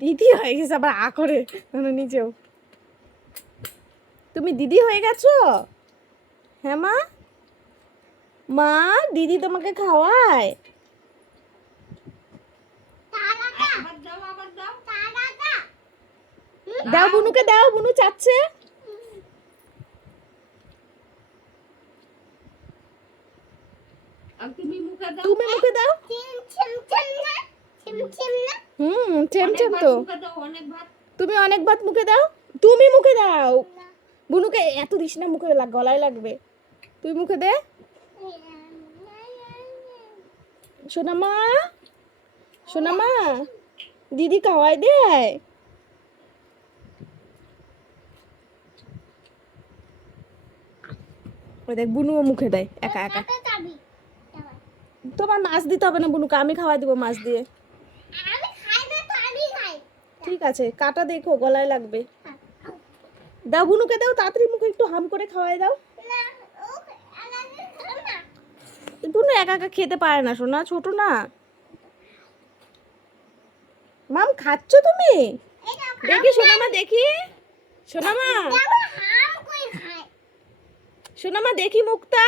দিদি হয়ে গেছে আবার আ করে নিজেও। তুমি দিদি হয়ে গেছো? হ্যাঁ মা, মা দিদি তোমাকে খাওয়ায়? দাও বুনুকে দাও, বুনু চাচ্ছে। তুমি মুখে দাও। চেমচেম তো। তুমি অনেক ভাত মুখে দাও। তুমি মুখে দাও। বুনুকে এত দিস না, মুখে গলায় লাগবে। তুই মুখে দে। সোনা মা, সোনা মা, দিদি খাওয়াই দেয়। ওই দেখ বুনুও মুখে দেয় একা একা। তোমার মাছ দিতে হবে না বুনুকে, আমি খাওয়াই দেবো মাছ দিয়ে। ঠিক আছে, কাটা দেখো গলায় লাগবে। দাও বুনুকে দাও, তাড়াতাড়ি মুখে একটু হাম করে খাওয়াই দাও। বুনু একা একা খেতে পারে না সোনা, ছোট না। মাম খাচ্ছ তুমি? দেখি সোনামা, দেখি সোনামা, সোনামা দেখি মুখটা।